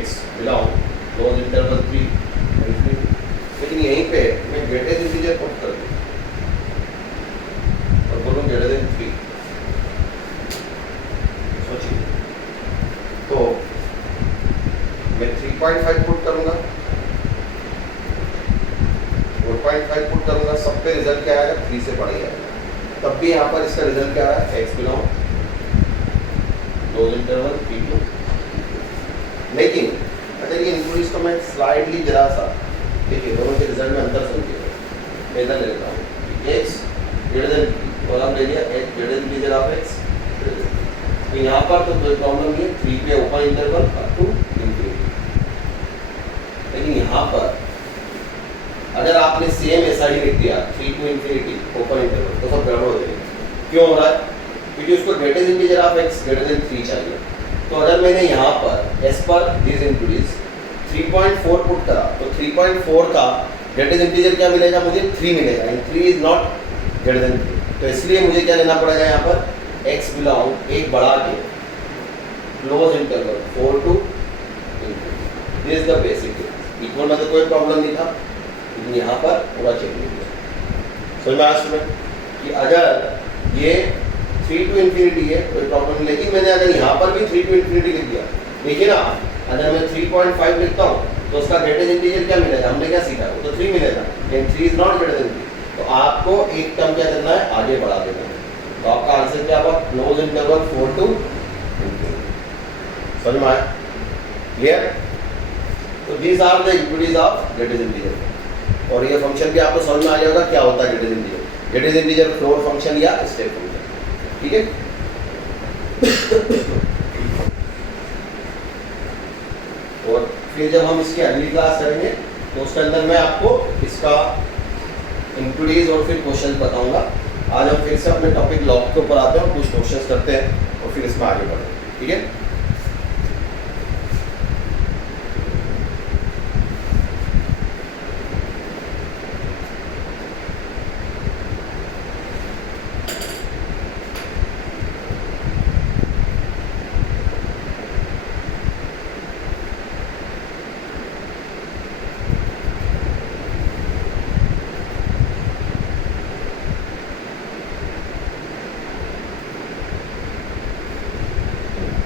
x बिलोंग क्लोज इंटरवल 3, लेकिन यहीं पे मैं ग्रेटेस्ट इंटीजर पुट कर दूं और बोलूं ग्रेटर देन 3, सोचिए, तो मैं 3.5 पुट करूंगा, 4.5 पुट करूंगा, सब पे रिजल्ट क्या आएगा 3 से बढ़ जाएगा, तब भी यहाँ पर इसका रिजल्ट क्या है x belong close interval 3 to, लेकिन अगर ये इंक्लूड को मैं स्लाइडली जरा सा देखिए दोनों के रिजल्ट में अंतर समझिएगा, मैं इधर ले लेता हूँ x ग्रेटर देन और हम ले लिया x greater than integer of x, तो यहाँ पर तो कोई प्रॉब्लम नहीं है, 3 पे open interval up to infinity, लेकिन यहाँ पर अगर आपने सेम ऐसा ही लिख दिया 3 to इंफिनिटी ओपन इंटरवल तो सब गड़बड़ हो जाएगी। क्यों हो रहा है? क्योंकि उसको greatest integer of x greater than 3 चाहिए, तो अगर मैंने यहाँ पर as per this include 3.4 put करा तो 3.4 का ग्रेटेस्ट इंटीजर क्या मिलेगा मुझे? 3 मिलेगा, and 3 is not greater than 3। तो इसलिए मुझे क्या लेना पड़ेगा यहाँ पर? x बिलोंग एक बढ़ा के close interval 4 to infinity। This is the basic. Equal में तो कोई प्रॉब्लम नहीं था, लेकिन यहाँ पर पूरा चेंज हो गया। समझ में आया स्टूडेंट कि अगर ये 3 to infinity है कोई प्रॉब्लम नहीं, लेकिन मैंने अगर यहाँ पर भी 3 to infinity लिख दिया, देखिए ना, अगर मैं 3.5 लिखता हूँ तो उसका ग्रेटेस्ट इंटीजर क्या मिलेगा? हमने क्या सीखा? वो तो 3 मिलेगा, and 3 is not greater than 3। तो आपको एक टर्म क्या करना है? आगे बढ़ा देना है। तो आपका आंसर क्या होगा? Close interval 4 to infinity। समझ में आया? क्लियर? तो these are the equities of greatest integer. और ये फंक्शन भी आपको समझ में आ जाएगा क्या होता है greatest integer. Greatest integer floor function या स्टेप फंक्शन, ठीक है। और फिर जब हम इसकी अगली क्लास करेंगे तो उसके अंदर मैं आपको इसका इंक्रीज और फिर क्वेश्चन बताऊंगा। आज हम फिर से अपने टॉपिक लॉग के ऊपर आते हैं और कुछ क्वेश्चंस करते हैं और फिर इसमें आगे बढ़ेंगे, ठीक है।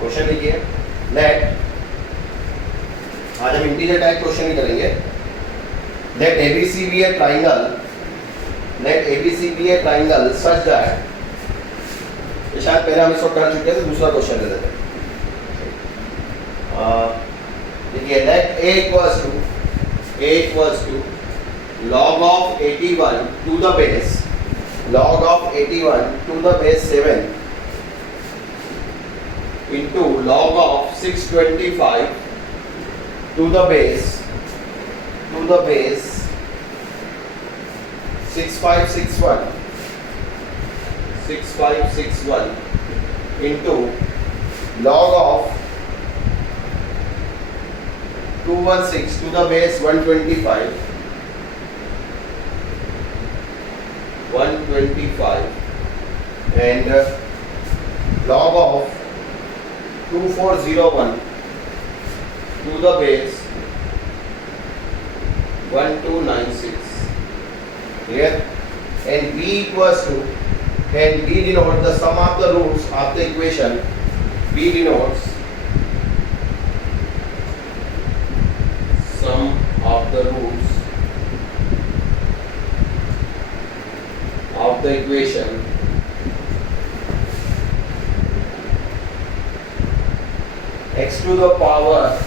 क्वेश्चन लिखिए। लेट, आज हम इंटीजर टाइप क्वेश्चन ही करेंगे। Let ABC be a triangle, let ABC be a triangle such that, ये शायद पहले हम इसको कर चुके थे, दूसरा क्वेश्चन ले लेते हैं। देखिए, late A equals to log of 81 to the base, log of 81 to the base 7 into log of 625 to the base 6561 into log of 216 to the base 125 and log of 2401 to the base 1296. Here, and B equals to, and B denotes the sum of the roots of the equation. B denotes sum of the roots of the equation x to the power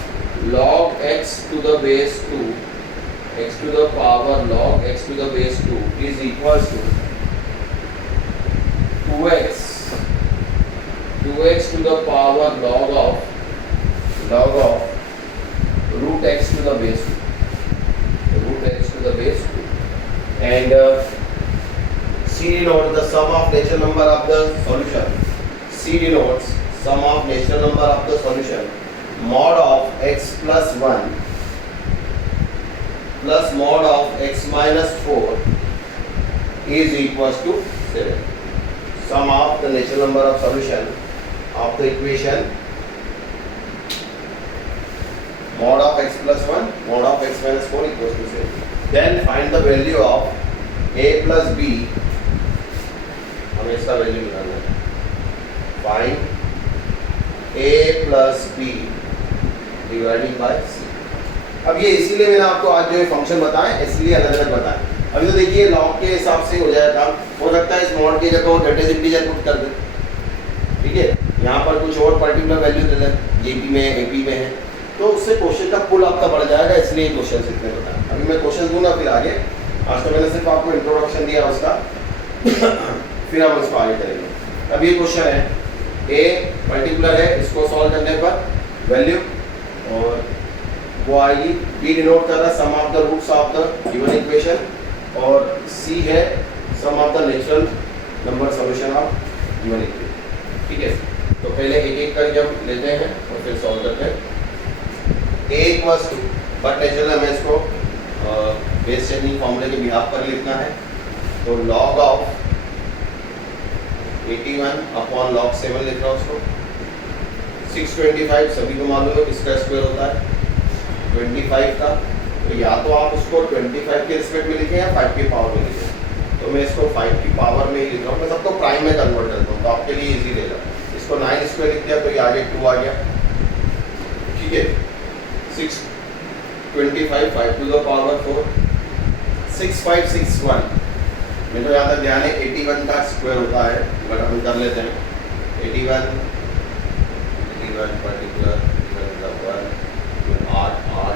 log x to the base 2, x to the power log x to the base 2 is equals to 2x to the power log of root x to the base 2, root x to the base 2, and C denotes the sum of natural number of the solution. C denotes sum of natural number of the solution, mod of x plus 1 plus mod of x minus 4 is equals to 7. Sum of the natural number of solution of the equation mod of x plus 1 mod of x minus 4 equals to 7. Then find the value of a plus b. हमें इसका value निकालना है। Find a plus b dividing by c। अब ये इसीलिए मैंने आपको आज जो फंक्शन बताए इसलिए अलग अलग बताए। अभी तो देखिए लॉग के हिसाब से हो जाएगा, हो सकता है इस मॉड की जगह ग्रेटेस्ट इंटीजर पुट कर दें, ठीक है। यहाँ पर कुछ और पर्टिकुलर वैल्यू दे दें, जेपी में एपी में है, तो उससे क्वेश्चन का पुल आपका बढ़ जाएगा, इसलिए क्वेश्चन इतने बताए। अभी मैं क्वेश्चन दूंगा फिर आगे। आज तो मैंने सिर्फ आपको इंट्रोडक्शन दिया उसका फिर हम उसको आगे करेंगे। अब ये क्वेश्चन है, ए पर्टिकुलर है, इसको सॉल्व करने पर वैल्यू और वो आएगी। बी डिनोट कर रहा है sum of the roots of the given equation, और सी है sum of the natural number solution of given equation, ठीक है। तो पहले एक एक करके हम लेते हैं और फिर सॉल्व करते हैं। ए इक्वल्स टू, बट नेचुरल हमें इसको बेस चेंजिंग फॉर्मूले के बिहाफ पर लिखना है, तो लॉग ऑफ 81 अपॉन लॉग 7 लिख रहा हूँ उसको। 625 सभी को मालूम है किसका स्क्वायर होता है 25 का, तो या तो आप उसको 25 के रिस्पेक्ट में लिखें या 5 की पावर में लिखें। तो मैं इसको 5 की पावर में ही लिख रहा हूँ, मैं सबको प्राइम में कन्वर्ट करता हूँ तो आपके लिए इजी रहेगा। इसको 9 स्क्वायर लिख दिया तो ये आगे 2 आ गया, ठीक है। 625 5 टू द पावर 4 6561। मेरे को यहाँ तक ध्यान है 81 का स्क्वायर होता है, बट हम कर लेते हैं 81 पर्टिकुलर 8 और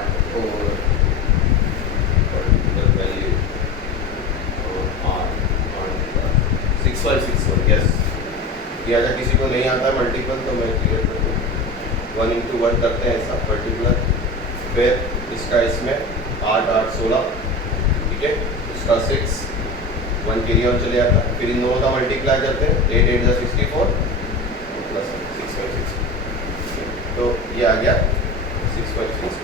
पर्टिकुलर वैल्यू और 6561। यस, किया जाए किसी को नहीं आता है मल्टीपल तो मैं क्लियर कर दूँ 1 into 1 करते हैं ऐसा पर्टिकुलर, फिर इसका इसमें 8 8 16, ठीक है। इसका 6 1 कैरी और चले जाता है, फिर इन दोनों का मल्टीप्लाई करते हैं 8 8 64 प्लस 656, तो ये आ गया 656।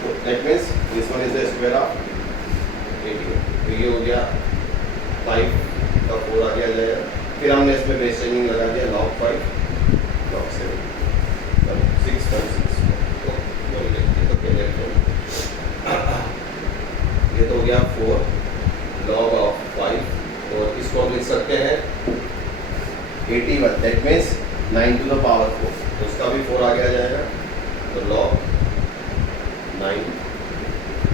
तो that means this one is the square of 81, तो ये हो गया 5 का 4 आ गया जाएगा। फिर हमने इसमें बेस चेंजिंग लगा दिया log 5 log 7 6.6, ये तो हो गया 4 log ऑफ 5, और इसको हम लिख सकते हैं 81, that means 9 to the power 4, तो उसका भी 4 आगे आ जाएगा, तो log 9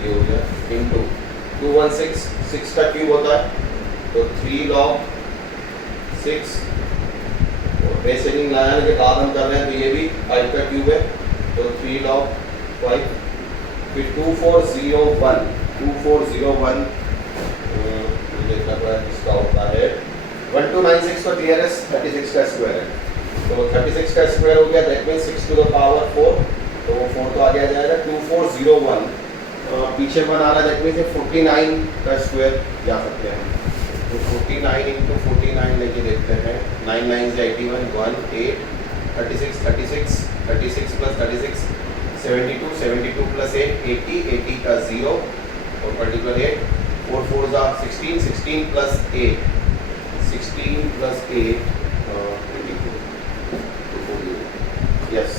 ये हो गया इंटू 216, 6 का क्यूब होता है तो 3 log 6, और बेस चेंजिंग लगाने के बाद हम कर रहे हैं तो ये भी 5 का क्यूब है तो 3 log 5, फिर 2401 देखना पड़ा किसका होता है 1296 का क्लियर है, 36 का स्क्वायर है, तो 36 का स्क्वायर हो गया, that means 6 to the power 4, तो वो 4 तो आगे आ जाएगा 2401, पीछे 1 आ रहा है, दैट मींस 49 का स्क्वायर जा सकते हैं, तो 49 into 49 लेके देखते हैं, 9 9 से 81 1 8 36 36 36 plus 36 72 72 plus 8 80 80 का 0 और पर्टिकुलर 8 4 4 जा 16 16 plus 8 16 plus 8 22 yes,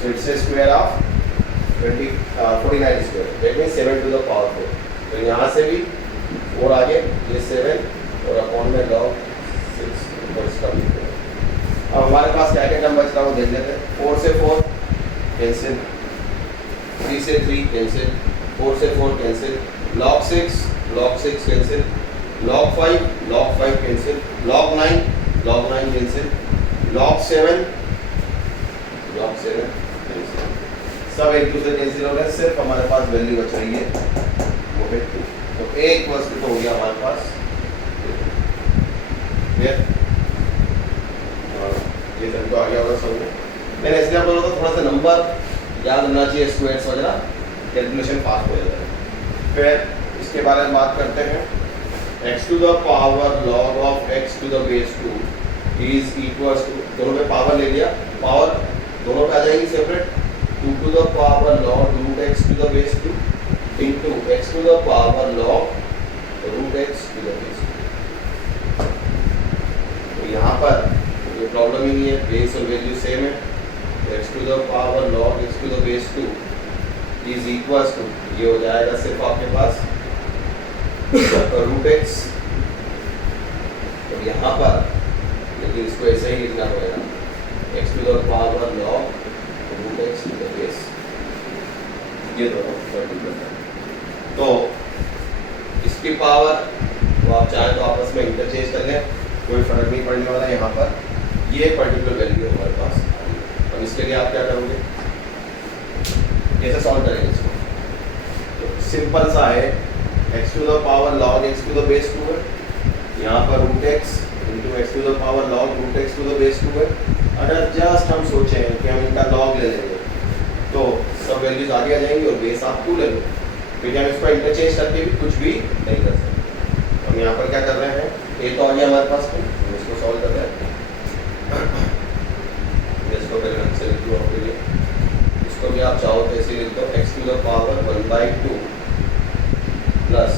so it's a square of 49 square, that means 7 to the power 4, तो यहाँ से भी 4 आगे ये 7 और अपॉन में log 6 और इसका भी 4। अब हमारे पास क्या क्या टर्म बच रहा है वो देख लेते हैं। 4 से 4 कैंसिल, 3 से 3 कैंसिल, 4 से 4 cancel, log 6 cancel, log 5 cancel, log 9 cancel, log 7 cancel, सब एक दूसरे कैंसिल हो रहे हैं, सिर्फ हमारे पास वैल्यू बच रही है वो है 2, तो एक वस्तु तो हो गया हमारे पास ये तो आ गया होगा सब में। मैंने इसलिए बोला था थोड़ा सा नंबर याद होना चाहिए, स्क्वायर्स वगैरह कैलकुलेशन फास्ट हो जाता है। फिर इसके बारे में बात करते हैं, x to the power log of x to the base 2 is equals to, दोनों पे पावर ले लिया, पावर दोनों पे आ जाएगी separate, 2 to the power log root x to the base 2 into x to the power log root x to the base 2। तो यहाँ पर कोई प्रॉब्लम ही नहीं है, बेस और वैल्यू सेम है, तो x to the power log x to the base 2 is equals to, ये हो जाएगा सिर्फ आपके पास रूट x, और यहाँ पर लेकिन इसको ऐसे ही लिखना पड़ेगा x to the power log root x to the base, ये दोनों पर्टिकुलर है। तो इसकी पावर तो आप चाहें तो आपस में इंटरचेंज कर लें, कोई फर्क नहीं पड़ने वाला है। यहाँ पर ये पर्टिकुलर वैल्यू है हमारे पास, अब इसके लिए आप क्या करोगे, कैसे सॉल्व करेंगे इसको, तो सिंपल सा है, x to the power log x to the base 2 है, यहाँ पर root x into x to the power log root x to the base 2 है। अगर जस्ट हम सोचें कि हम इनका log ले लेंगे तो सब वैल्यूज आगे आ जाएंगी और बेस आप 2 ले लो, फिर हम इसको इंटरचेंज करके भी कुछ भी नहीं कर सकते। हम यहाँ पर क्या कर रहे हैं, a तो आ गया हमारे पास, तो हम इसको सॉल्व कर रहे हैं, इसको पहले ढंग से लिख दो आपके लिए, इसको भी आप चाहो तो ऐसे लिख दो, x to the power 1/2 plus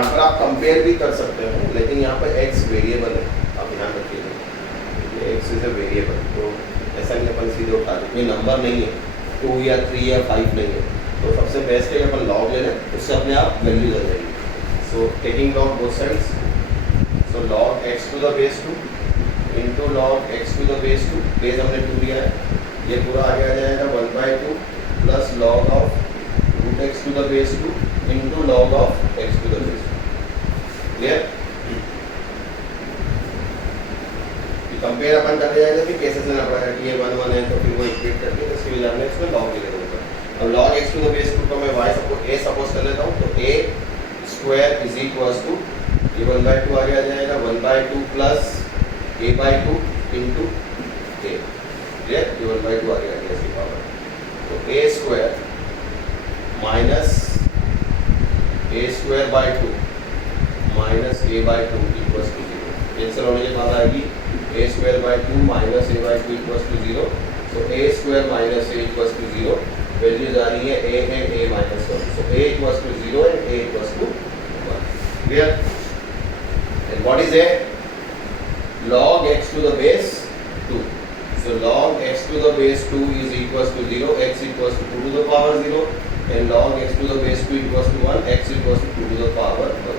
यहाँ पर आप कंपेयर भी कर सकते हो, लेकिन यहाँ पर x वेरिएबल है, आप ध्यान रखिएगा, ये x इज ए वेरिएबल, तो ऐसा नहीं अपन सीधे उठा दें, ये नंबर नहीं है, 2 या 3 या 5 नहीं है, तो सबसे बेस्ट है अपन लॉग ले लें, उससे अपने आप वैल्यूज आ जाएगी। So taking log both sides, so log x to the base 2 into log x to the base 2, base हमने 2 लिया है, ये पूरा आगे आ जाएगा 1/2 plus log of root x to the base 2 into log of x to the base 2। Clear? Compare अपन करते जाएंगे कि कैसे लेना पड़ेगा कि ये 1 1 है तो फिर वो इक्वेट करके तो इसके लिए इसमें लॉग ले लेंगे। अब log x to the base 2 को मैं y सपोज कर लेता हूँ, तो a square is equals to ये 1/2 आगे आ जाएगा 1/2 plus a/2 into a। Clear? ये 1/2 आगे आ गया इसकी पावर, तो a square minus a square by 2 minus a/2 equals to 0। Cancel होने के बाद आएगी a square by 2 minus a/2 equals to 0। So a square minus a equals to 0, values आ रही है a and a minus 1, so a equals to 0 and a equals to 1। Clear? And what is a? log x to the base 2, so log x to the base 2 is equals to 0, x equals to 2 to the power 0 and log x to the base 2 equals to 1, x equals to 2 to the power 1।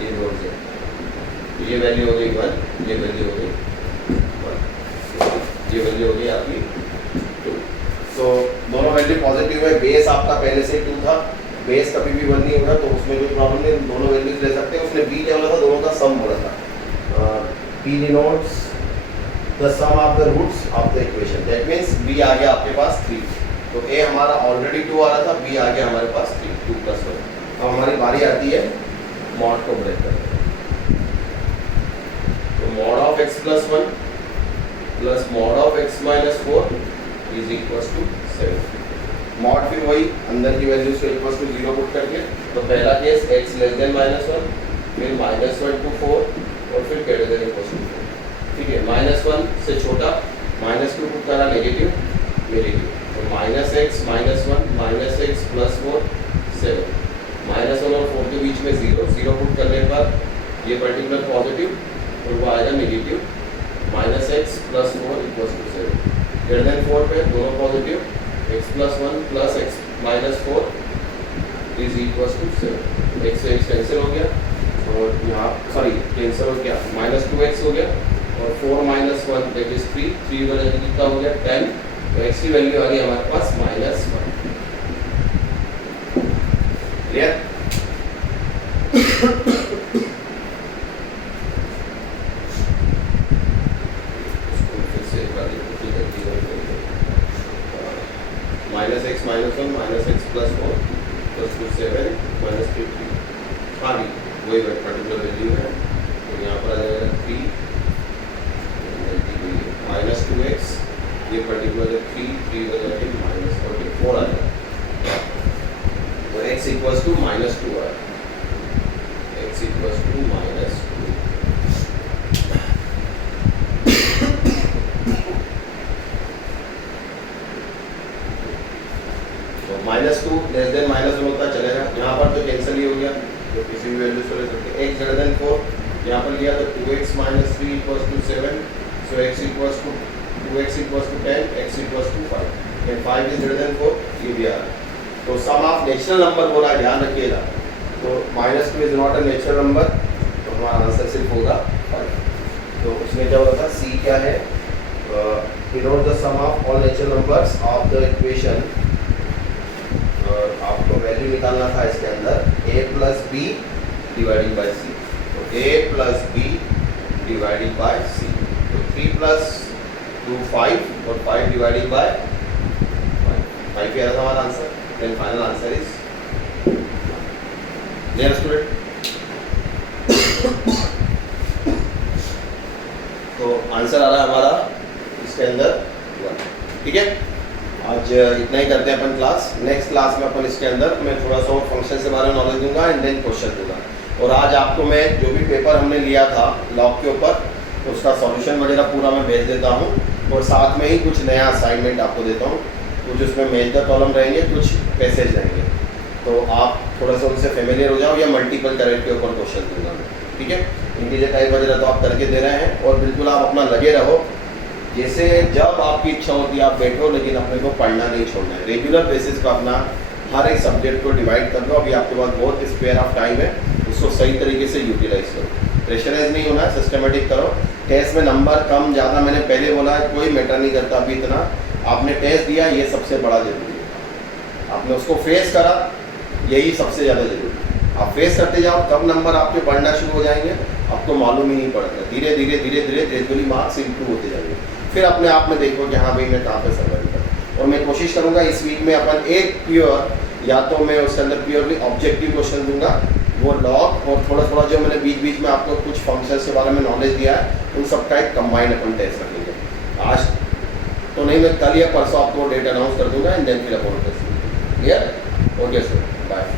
ये note है, तो ये value हो गई 1, ये value हो गई 1, ये वैल्यू हो गई आपकी 2। तो दोनों वैल्यू पॉजिटिव है, बेस आपका पहले से 2 था, बेस कभी भी 1 नहीं होगा तो उसमें कोई प्रॉब्लम नहीं, दोनों वैल्यूज ले सकते हैं। उसने b क्या बोला था, दोनों का सम बोला था, p denotes the sum of the roots of the equation, that means b आ गया आपके पास 3, तो a हमारा ऑलरेडी 2 आ रहा था, b आ गया हमारे पास 3, 2 + 1। अब हमारी बारी आती है मॉड को ब्रेक करने, तो mod of x + 1 plus mod of x - 4 is equals to 7। Mod फिर वही अंदर की वैल्यूज को इक्वल्स टू 0 पुट करके, तो पहला केस x <-1, फिर -1 to 4 और फिर greater than equals to 4। ठीक है, -1 से छोटा, -2 पुट करा नेगेटिव, तो -x -1 -x + 4 7, -1 और 4 के बीच में 0 पुट करने पर ये पर्टिकुलर पॉजिटिव और वो आएगा नेगेटिव, -x + 4 = 7। greater than 4 पे दोनों positive, x + 1 + x - 4 is equals to 7। x से x कैंसिल हो गया और यहाँ सॉरी कैंसिल हो गया, -2x हो गया और 4 - 1 दैट इज 3, 3 वाला कितना हो गया 10, तो x की वैल्यू आ गई हमारे पास -1। क्लियर? -x - 1 -x + 4 = 7 -3। हाँ भी वही पर्टिकुलर वैल्यू है, तो यहाँ पर आ जाएगा 3 -2x, ये पर्टिकुलर 3 हो जाएगी -44 आ जाएगा, तो x इक्वल्स टू -2 आ, x equals to -2। -2 less than -1 होता चलेगा, यहाँ पर तो कैंसिल ही हो गया, तो किसी भी वैल्यू से ले सकते हैं। x greater than 4 यहाँ पर लिया तो 2x - 3 = 7, so x equals to 2x equals to 10, x equals to 5 and 5 is greater than 4, ये भी आ रहा है। तो सम ऑफ नेचुरल नंबर बोला, ध्यान रखिएगा, तो -2 is not a natural number, तो हमारा आंसर सिर्फ होगा 5। तो उसमें क्या होता था, c क्या है, denote the sum of all natural numbers of the equation, आपको वैल्यू निकालना था इसके अंदर a + b dividing by c, तो a + b dividing by c, तो 3 + 2 5 और 5 डिवाइडिंग बाय 5 क्या था हमारा answer, then final answer is clear student. तो आंसर आ रहा है हमारा इसके अंदर 1। ठीक है, आज इतना ही करते हैं अपन क्लास। नेक्स्ट क्लास में अपन इसके अंदर मैं थोड़ा सा और फंक्शन से बारे में नॉलेज दूंगा एंड देन क्वेश्चन दूंगा। और आज आपको मैं जो भी पेपर हमने लिया था लॉग के ऊपर, उसका सॉल्यूशन वगैरह पूरा मैं भेज देता हूँ और साथ में ही कुछ नया असाइनमेंट आपको देता हूँ। कुछ उसमें मेजर कॉलम रहेंगे, कुछ पैसेज रहेंगे। तो आप थोड़ा सा उनसे फेमिलियर हो जाओ, या मल्टीपल करेक्ट के ऊपर क्वेश्चन दूंगा मैं, ठीक है। इंटीजर टाइप वगैरह तो आप करके दे रहे हैं, और बिल्कुल आप अपना लगे रहो, जैसे जब आपकी इच्छा होती है आप बैठो, लेकिन अपने को पढ़ना नहीं छोड़ना है। रेगुलर बेसिस पर अपना हर एक सब्जेक्ट को डिवाइड कर दो। अभी आपके पास बहुत स्पेयर ऑफ टाइम है, उसको सही तरीके से यूटिलाइज करो, प्रेशराइज नहीं होना है, सिस्टमेटिक करो। टेस्ट में नंबर कम ज़्यादा मैंने पहले बोला है, कोई मैटर नहीं करता। अभी इतना आपने टेस्ट दिया, ये सबसे बड़ा जरूरी है। आपने उसको फेस करा, यही सबसे ज़्यादा जरूरी है। आप फेस करते जाओ, तब नंबर आपके बढ़ना शुरू हो जाएंगे, आपको मालूम ही नहीं पड़ेगा। धीरे धीरे धीरे धीरे ग्रेजुअली मार्क्स इंप्रूव होते जाएंगे, फिर अपने आप में देखो कि हाँ भाई मैं कहाँ पे सर्वाइव करूँ। और मैं कोशिश करूँगा इस वीक में अपन एक प्योर, या तो मैं उसके अंदर प्योरली ऑब्जेक्टिव क्वेश्चन दूंगा, वो लॉग, और थोड़ा थोड़ा जो मैंने बीच बीच में आपको कुछ फंक्शंस के बारे में नॉलेज दिया है, उन सब का एक कंबाइंड अपन टेस्ट रखेंगे। आज तो नहीं, मैं कल या परसों आपको डेट अनाउंस कर दूंगा, एंड देन फिर अपन test. Clear? Okay sir, bye.